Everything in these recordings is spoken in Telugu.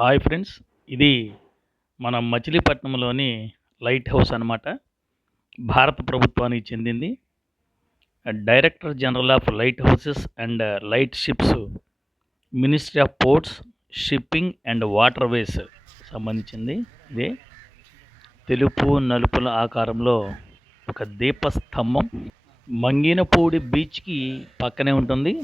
Hi friends. ఇది మన మచిలీపట్నంలోని లైట్ హౌస్ అన్నమాట. భారత ప్రభుత్వానికి చెందింది. Director general of lighthouses and lightships ministry of ports shipping and waterways సంబంధించింది ఇది. తెలుపు నలుపుల ఆకారంలో ఒక దీపస్తంభం. మంగినపూడి బీచ్కి పక్కనే ఉంటుంది.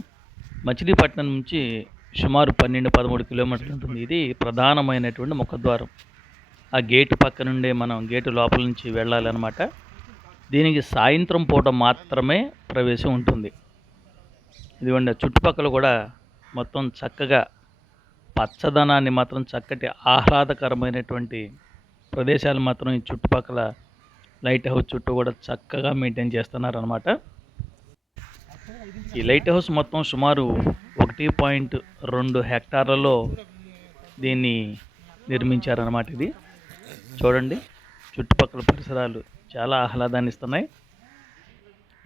మచిలీపట్నం నుంచి సుమారు పన్నెండు పదమూడు కిలోమీటర్లు ఉంటుంది. ఇది ప్రధానమైనటువంటి ముఖద్వారం. ఆ గేటు పక్క నుండే మనం గేటు లోపల నుంచి వెళ్ళాలన్నమాట. దీనికి సాయంత్రం పూట మాత్రమే ప్రవేశం ఉంటుంది. ఇదిగోండి చుట్టుపక్కల కూడా మొత్తం చక్కగా పచ్చదనాన్ని మాత్రం చక్కటి ఆహ్లాదకరమైనటువంటి ప్రదేశాలు మాత్రం ఈ చుట్టుపక్కల లైట్ హౌస్ చుట్టూ కూడా చక్కగా మెయింటైన్ చేస్తున్నారు అనమాట ఈ లైట్ హౌస్ మొత్తం సుమారు ఒకటి పాయింట్ రెండు హెక్టార్లలో దీన్ని నిర్మించారన్నమాట ఇది. చూడండి చుట్టుపక్కల పరిసరాలు చాలా ఆహ్లాదాన్ని ఇస్తున్నాయి.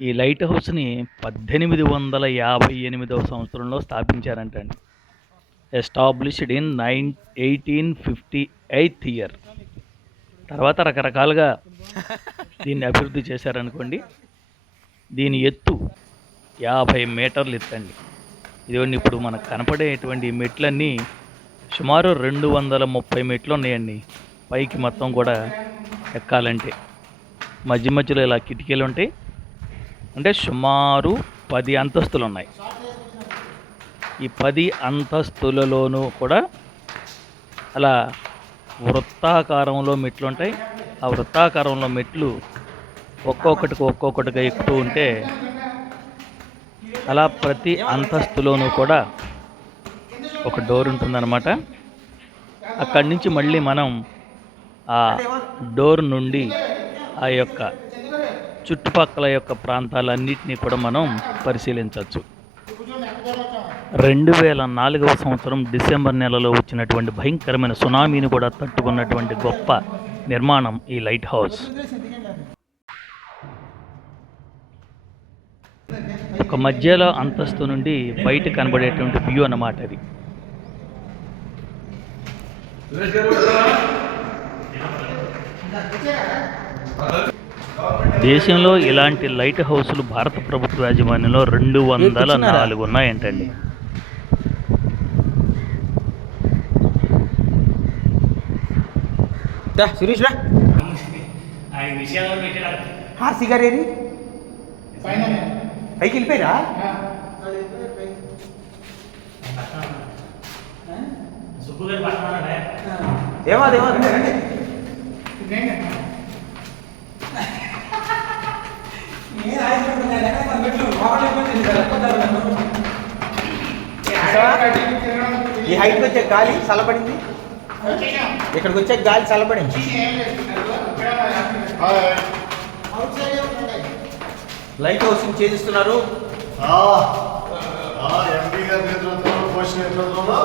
ఈ లైట్ హౌస్ని పద్దెనిమిది వందల యాభై ఎనిమిదవ సంవత్సరంలో స్థాపించారంటండి. Established in nine eighteen fifty eighth year తర్వాత రకరకాలుగా దీన్ని అభివృద్ధి చేశారనుకోండి దీని ఎత్తు యాభై మీటర్లు ఎత్తండి ఇదిగోండి ఇప్పుడు మనకు కనపడేటువంటి మెట్లన్నీ సుమారు రెండు వందల ముప్పై మెట్లు ఉన్నాయండి. పైకి మొత్తం కూడా ఎక్కాలంటే. మధ్య మధ్యలో ఇలా కిటికీలు ఉంటాయి. అంటే సుమారు పది అంతస్తులు ఉన్నాయి. ఈ పది అంతస్తులలోనూ కూడా అలా వృత్తాకారంలో మెట్లు ఉంటాయి. ఆ వృత్తాకారంలో మెట్లు ఒక్కొక్కటికి ఒక్కొక్కటిగా ఎక్కుతూ ఉంటే అలా ప్రతి అంతస్తులోనూ కూడా ఒక డోర్ ఉంటుందన్నమాట. అక్కడి నుంచి మళ్ళీ మనం ఆ డోర్ నుండి ఆ యొక్క చుట్టుపక్కల యొక్క ప్రాంతాలన్నింటినీ కూడా మనం పరిశీలించవచ్చు. రెండు వేల నాలుగవ సంవత్సరం డిసెంబర్ నెలలో వచ్చినటువంటి భయంకరమైన సునామీని కూడా తట్టుకున్నటువంటి గొప్ప నిర్మాణం ఈ లైట్ హౌస్. ఒక మధ్యలో అంతస్తు నుండి బయట కనబడేటువంటి వ్యూ అన్నమాట అది. దేశంలో ఇలాంటి లైట్ హౌస్లు భారత ప్రభుత్వ యాజమాన్యంలో రెండు వందల నాలుగు ఉన్నాయంటండి. దా సురేష్ హార్సీ గారు పైకి వెళ్ళిపోయారా? ఏమాది రండి ఈ హైట్కి వచ్చే గాలి చల్లబడింది? ఇక్కడికి వచ్చే గాలి చల్లబడింది? లైట్ హౌసింగ్ చేస్తున్నారు ఎంపీ గారి నేతృత్వంలో నేతృత్వంలో.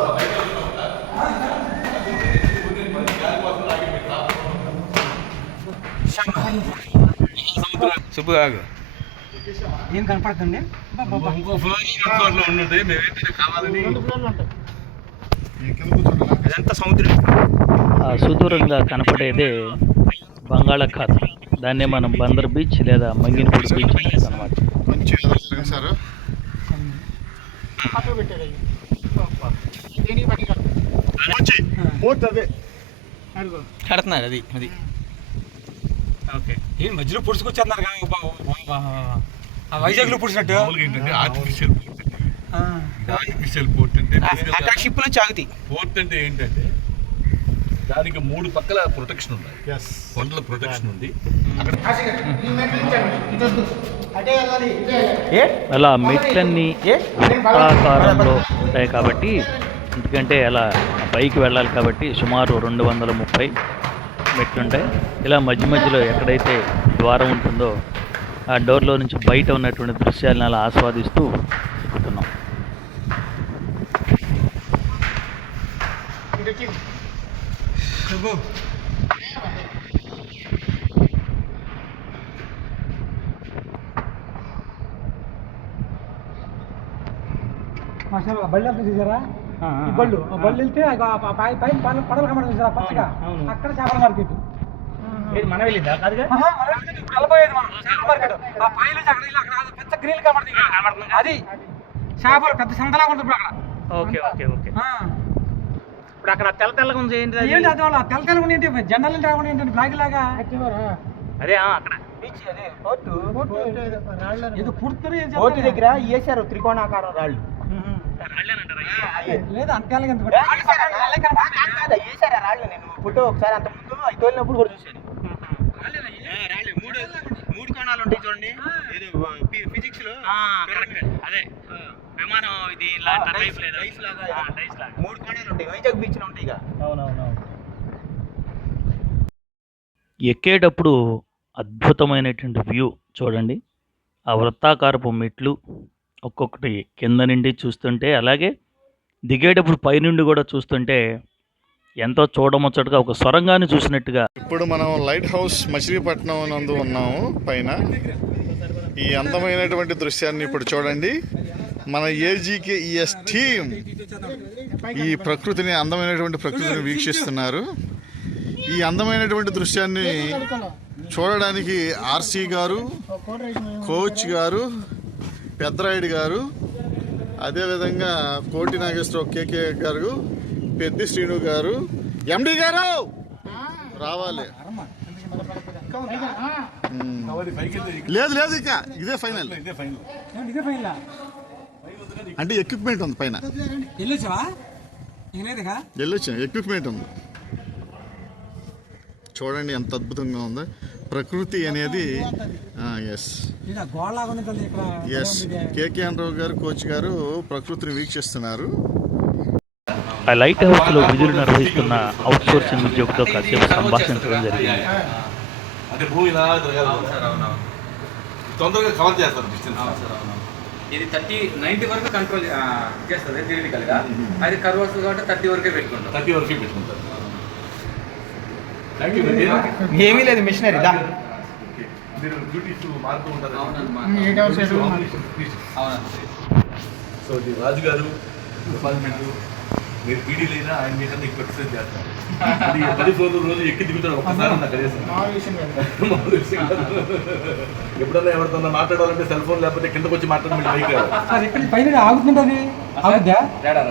ఏం కనపడుతుంది? ఇంకో ఫ్లోర్ ఉన్నది కావాలని ఇదంతా సముద్రం. ఆ సుదూరంగా కనపడేదే బంగాళాఖాతం. దాన్నే మనం బందర్ బీచ్ లేదా మంగినపూడి బీచ్ అంటాం అన్నమాట మంచి అదే కడుతున్నారు అది అది ఓకే ఏం మధ్యలో పుడుచుకొచ్చేస్తున్నారు ఆ వైజాగ్లో పుడిచినట్టు ఆర్టిఫిషియల్ పోర్ట్ అంటే ఆర్టిఫిషియల్ పోర్ట్ అంటే అక్కడ షిప్ నుంచి ఆగుతాయి పోర్ట్ అంటే ఏంటంటే దానికి మూడు పక్కల ప్రొటెక్షన్ ఉన్నాయి. కొండల ప్రొటెక్షన్ ఉంది. ఏ? అలా మెట్లన్నీ ఏ? వృత్తాకారంలో ఉంటాయి కాబట్టి ఎందుకంటే అలా పైకి వెళ్ళాలి కాబట్టి సుమారు రెండు వందల ముప్పై మెట్లు ఉంటాయి ఇలా మధ్య మధ్యలో ఎక్కడైతే ద్వారం ఉంటుందో ఆ డోర్లో నుంచి బయట ఉన్నటువంటి దృశ్యాలను అలా ఆస్వాదిస్తూ సుబ్బు మాస్టర్ బళ్ళ చూసారా? ఆ, ఈ బళ్ళు. ఆ. బళ్ళు వెళ్తే పై పై పడవ- పడవలు కనబడుతుంది చూసారా? పచ్చగా. అక్కడ చేపల మార్కెట్. ఏది మనం వెళ్ళిందా? కాదుగా? ఆహా, మనం వెళ్తుంది ఇప్పుడు వెళ్ళబోయేది మనం. చేపల మార్కెట్. ఆ పైన నుంచి అక్కడ వెళ్ళి అక్కడ పచ్చ గ్రీన్ కనబడుతుంది. అది. చేపలు పెద్ద సంతలాగా ఉంటుంది ఇప్పుడు అక్కడ. Okay okay okay. ఆ. ఇప్పుడు అక్కడ తెల్ల తెల్లగా ఉంది ఏంటి అది? ఏంటి అది వాళ్ళ తెల్ల తెల్ల ఏంటి జెండాలు రాకుండా ఏంటి బ్లాక్ లాగా అదే ఆ, అక్కడ ఇది పుడుతుంది ఏం కోటి చేస్తారు? దగ్గర వేసారు త్రికోణాకారం రాళ్ళు. లేదు అంత తెల్లగా ఎందుకు? రాళ్ళు? నేను ఫోటో ఒకసారి అంత ముందు అవి తోలినప్పుడు కూడా రాళ్ళు మూడు మూడు కోణాలు ఉంటాయి చూడండి. ఏదో ఫిజిక్స్లో అదే. విమానం ఇది డైస్ లాగా మూడు కోణాలు ఉంటాయి. వైజాగ్ బీచ్లో ఉంటాయి అవునవును ఎక్కేటప్పుడు అద్భుతమైనటువంటి వ్యూ చూడండి. ఆ వృత్తాకారపు మెట్లు ఒక్కొక్కటి కింద నుండి చూస్తుంటే అలాగే దిగేటప్పుడు పైనుండి కూడా చూస్తుంటే ఎంతో చూడముచ్చటగా ఒక సొరంగాన్ని చూసినట్టుగా ఇప్పుడు మనం లైట్ హౌస్ మచిలీపట్నం నందు ఉన్నాము పైన. ఈ అందమైనటువంటి దృశ్యాన్ని ఇప్పుడు చూడండి. మన ఏజీకే ఈఎస్ టీమ్ ఈ ప్రకృతిని అందమైనటువంటి ప్రకృతిని వీక్షిస్తున్నారు. ఈ అందమైనటువంటి దృశ్యాన్ని చూడడానికి ఆర్సీ గారు కోచ్ గారు పెద్దరాయుడు గారు అదేవిధంగా కోటి నాగేశ్వరరావు కేకే గారు పెద్ది శ్రీను గారు ఎండి గారు రావాలి. లేదు లేదు ఇక. ఇదే ఫైనల్ ఇదే ఫైనల్ అంటే ఎక్విప్మెంట్ ఉంది పైన. వెళ్ళొచ్చాం ఎక్విప్మెంట్ ఉంది. చూడండి ఎంత అద్భుతంగా ఉంది. ప్రకృతి అనేది ఎస్ ఎస్ కేకే రావు గారు కోచ్ గారు ప్రకృతిని వీక్షిస్తున్నారు. ఆ లైట్ హౌస్లో విధులు నిర్వహిస్తున్న అవుట్సోర్సింగ్ ఉద్యోగితో కాసేపు సంభాషించడం జరిగింది. అంటే భూమి తొందరగా కవర్ చేస్తారు ఇది థర్టీ నైన్టీ వరకు కంట్రోల్ చేస్తుంది థియరిటికల్గా. అది కర్వ్ వస్తుంది కాబట్టి థర్టీ వరకే పెట్టుకుంటాం. థర్టీ వరకు యూ ఏమీ లేదు మిషనరీ దా. మీరు డ్యూటీస్ మారుతూ ఉంటారు. అవునండి సో ఇది రాజు గారు డిపార్ట్మెంట్ మీరు పీడీ లేదా ఆయన మీద ఎక్కువ ఎక్సర్సైజ్ చేస్తారు అది పది ఫ్లోర్లు రోజు ఎక్కి దిగుతాడు ఒక్కసారి నాకు. ఎప్పుడన్నా ఎవరితో మాట్లాడాలంటే సెల్ ఫోన్ లేకపోతే కిందకు వచ్చి మాట్లాడడం బైక్ రాదు. పైన ఆగుతుంది అది? ఆగుద్దా?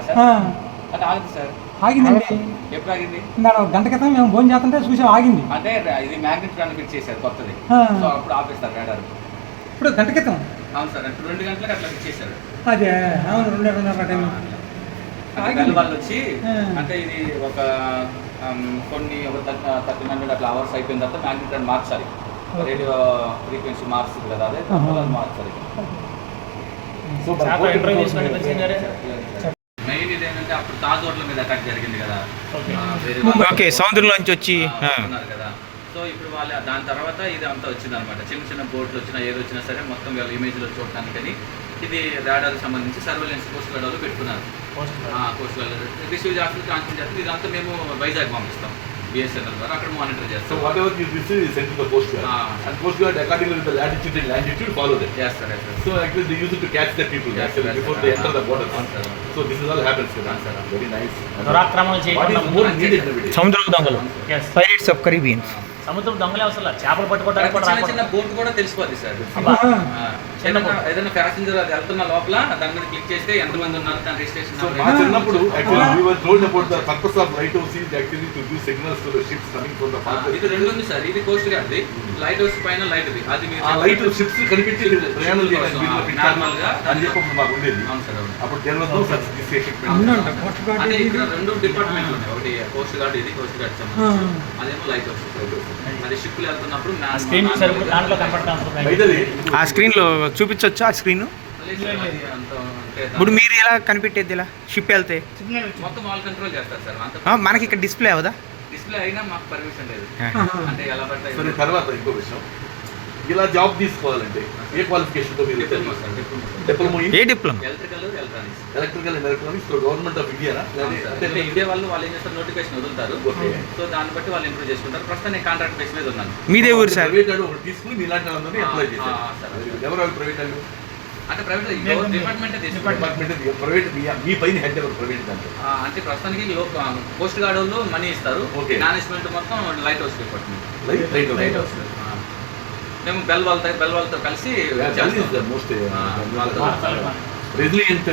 సార్. ఆగిందండి. ఎప్పుడు ఆగింది? గంట క్రితం మేము భోజనం చేస్తుంటే చూసాం ఆగింది. అంటే ఇది మ్యాగ్నెట్ రన్ ఫిట్ చేశారు కొత్తది. సో అప్పుడు ఆపేస్తారు రాడార్ ఇప్పుడు గంట క్రితం? అవును సార్ రెండు గంటలకు అట్లా ఫిట్ చేశారు. అదే అవును రెండు రెండున్నర టైం వాళ్ళు వచ్చి. అంటే ఇది ఒక కొన్ని ఒక థర్టీ హండ్రెడ్ అట్లా అవర్స్ అయిపోయిన తర్వాత మ్యాగ్నెట్ మార్చాలి. రేడియో ఫ్రీక్వెన్సీ మార్చుతుంది కదా అదే మార్చాలి. మెయిన్ ఇది ఏంటంటే అప్పుడు తాజ్ హోటల్ మీద అటాక్ జరిగింది కదా. ఆ, వేరే ఓకే సముద్రంలోంచి వచ్చి కదా. సో ఇప్పుడు వాళ్ళు దాని తర్వాత ఇది అంతా వచ్చింది అనమాట చిన్న చిన్న బోట్లు వచ్చినా ఏది వచ్చినా సరే మొత్తం ఇమేజ్లో చూడటానికని ఇది రాడార్కి సంబంధించి సర్వేలెన్స్ కోస్ట్ గార్డ్లో పెట్టుకున్నారు. కోస్ట్ గార్డ్ రిసీవ్ చేస్తుంది ట్రాన్స్మిట్ చేస్తుంది. ఇదంతా మేము వైజాగ్ పంపిస్తాం. బిఎస్ఎన్ఎల్ ద్వారా అక్కడ మానిటర్ చేస్తాం. సో సముద్రం దొంగలు. ఆఫ్ కరీబియన్స్ సముద్రం దొంగలే అసలు చేపలు పట్టుకోవడానికి కూడా చిన్న. చిన్న బోట్ కూడా తెలిసిపోద్ది సార్. ఆ, ఏదైనా ప్యాసింజర్ అది వెళ్తున్న లోపల దాని మీద క్లిక్ చేస్తే ఎంతమంది ఉన్నారు దాని రిజిస్ట్రేషన్ మా చిన్నప్పుడు actually we were told about the purpose of lighthouse is actually to give signals to the ships coming from the ఆ, far ఇది రెండు ఉంది సార్. ఇది కోస్ట్ గార్డ్ది లైట్ హౌస్ పైన లైట్ ఇది అది మీరు ఆ లైట్ షిప్స్ కనిపించి ప్రయాణం చేయడానికి. నార్మల్గా అని చెప్పి మాకు ఉండేది. అవును సార్ అప్పుడు గార్డ్ అంటే ఇది. ఇక్కడ రెండు డిపార్ట్మెంట్లు ఉన్నాయి. ఒకటి కోస్ట్ గార్డ్ ఇది కోస్ట్ గార్డ్ సంబంధించి. అదేమో లైట్ హౌస్ అది షిప్లు ఆ స్క్రీన్లో చూపించొచ్చా ఆ స్క్రీన్ ఇప్పుడు మీరు ఎలా కనిపెట్టేది ఇలా షిప్ వెళ్తే? మొత్తం ఆల్ కంట్రోల్ చేస్తారు సార్. అంత ఆ, మనకి ఇక్కడ డిస్ప్లే అవదా డిస్ప్లే అయినా మాకు పర్మిషన్ లేదు. అంటే ఎలా పడితే సరే తర్వాత ఇంకో విషయం. ఇలా జాబ్ తీసుకోవాలంటే ఏ క్వాలిఫికేషన్తో మీరు diploma A diploma? Electrical electronics. Electrical and electronics government of India అంటే ఇండియా వాళ్ళు వాళ్ళు ఏం చేస్తారు? నోటిఫికేషన్ వదులుతారు. సో దాన్ని బట్టి వాళ్ళు ఇంప్రూవ్ చేసుకుంటారు. ప్రస్తుతం నేను కాంట్రాక్ట్ బేస్ మీద ఉన్నాను. మీదే ఊరు సార్? ప్రైవేట్ ఒకటి తీసుకుని మీలాంటి వాళ్ళందరినీ అప్లై ఆ, చేశారు. సరే. ఎవరు వాళ్ళు ప్రైవేట్ వాళ్ళు? అంటే ప్రైవేట్ డిపార్ట్మెంటే డిపార్ట్మెంట్ ప్రైవేట్ మీ- పైన హెడ్ ఎవరు? ప్రైవేట్ దాంట్లో? అంటే ప్రస్తుతానికి లో- కోస్ట్ గార్డ్ వాళ్ళు మనీ ఇస్తారు. మేనేజ్మెంట్ మొత్తం lighthouse department light light lighthouse. మేము బెల్ వాళ్ళతో బెల్ వాళ్ళతో కలిసి. మోస్ట్ ఆ, వాళ్ళతో రెసిలియంట్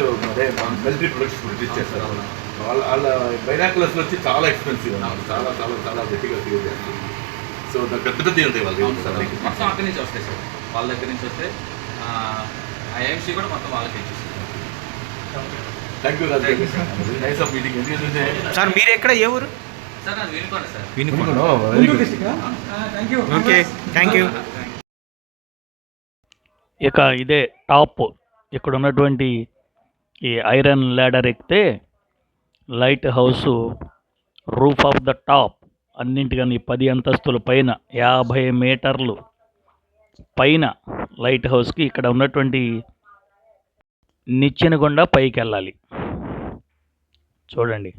మిలిటరీ ప్రొడక్ట్స్ ప్రొడ్యూస్ చేస్తారు. వాళ్ళ వాళ్ళ బైనాకులర్స్ వచ్చి చాలా ఎక్స్పెన్సివ్ అన్నమాట. చాలా చాలా చాలా గట్టిగా క్లియర్ చేస్తారు. సో పెద్ద పెద్ద ఉంటాయి వాళ్ళకి. మొత్తం అక్కడి నుంచి వస్తాయి సార్. వాళ్ళ దగ్గర నుంచి వస్తే ఐఎంసీ కూడా మొత్తం వాళ్ళకి ఇచ్చేస్తాం thank you nice of meeting ఎందుకంటే సార్ మీరు ఎక్కడ? ఏ ఊరు? సార్ అది వినుకోండి sir. Thank you okay thank you ఇక ఇదే టాప్. ఇక్కడ ఉన్నటువంటి ఈ ఐరన్ ల్యాడర్ ఎక్కితే lighthouse roof of the top. అన్నింటికని పది అంతస్తుల పైన యాభై మీటర్లు పైన లైట్ హౌస్కి ఇక్కడ ఉన్నటువంటి నిచ్చెన గుండా పైకి వెళ్ళాలి చూడండి.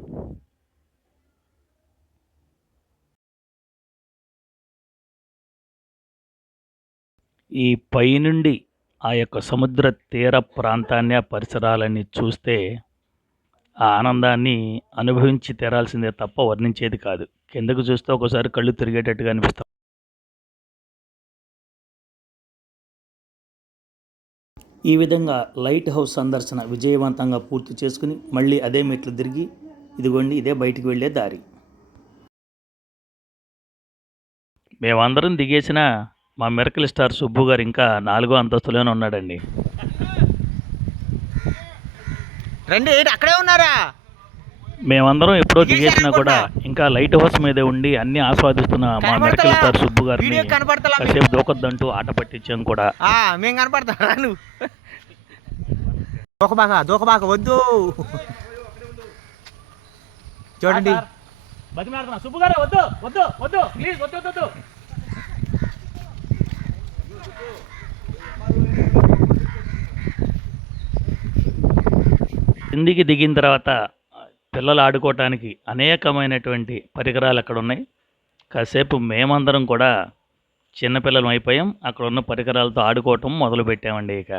ఈ పైనుండి ఆ యొక్క సముద్ర తీర ప్రాంతాన్ని ఆ పరిసరాలన్నీ చూస్తే ఆ ఆనందాన్ని అనుభవించి తీరాల్సిందే తప్ప వర్ణించేది కాదు. కిందకు చూస్తే ఒకసారి కళ్ళు తిరిగేటట్టుగా అనిపిస్తాం ఈ విధంగా లైట్ హౌస్ సందర్శన విజయవంతంగా పూర్తి చేసుకుని మళ్ళీ అదే మెట్లు తిరిగి ఇదిగోండి ఇదే బయటికి వెళ్ళే దారి. మేమందరం దిగేసిన మా మెరకల్ స్టార్ సుబ్బు గారు ఇంకా నాలుగో అంతస్తులోనే ఉన్నాడండి. రండి ఏంటి అక్కడే ఉన్నారా? మేమందరం ఎప్పుడో దిగేసినా కూడా ఇంకా లైట్ హౌస్ మీదే ఉండి అన్ని ఆస్వాదిస్తున్న మా మెరకల్ స్టార్ సుబ్బు గారిని? కాసేపు దూకొద్దంటూ ఆట పట్టించాం కూడా. ఆ, మేం కనపడతారా నువ్వు దూకబాక దూకబాక వద్దు. చూడండి. సుబ్బు గారు వద్దు వద్దు వద్దు. ప్లీజ్ వద్దు వద్దు. కిందికి దిగిన తర్వాత పిల్లలు ఆడుకోవటానికి అనేకమైనటువంటి పరికరాలు అక్కడ ఉన్నాయి. కాసేపు మేమందరం కూడా చిన్నపిల్లలం అయిపోయాం. అక్కడ ఉన్న పరికరాలతో ఆడుకోవటం మొదలు పెట్టామండి ఇక.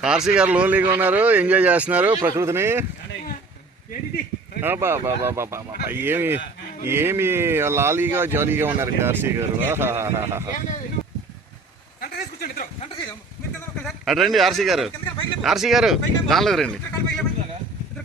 సార్సీ గారు లోన్లీగా ఉన్నారు ఎంజాయ్ చేస్తున్నారు ప్రకృతిని. ఏమి ఏమి లాలీగా జాలీగా ఉన్నారు ఆర్సీ గారు. అటు రండి ఆర్సీ గారు. ఆర్సీ గారు దానిలోకి రండి. ఇద్దరు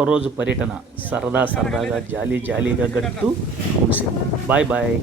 ఒక్కరోజు పర్యటన సరదా సరదాగా జాలీ జాలీగా గడుపుతూ ముగిసింది. Bye bye.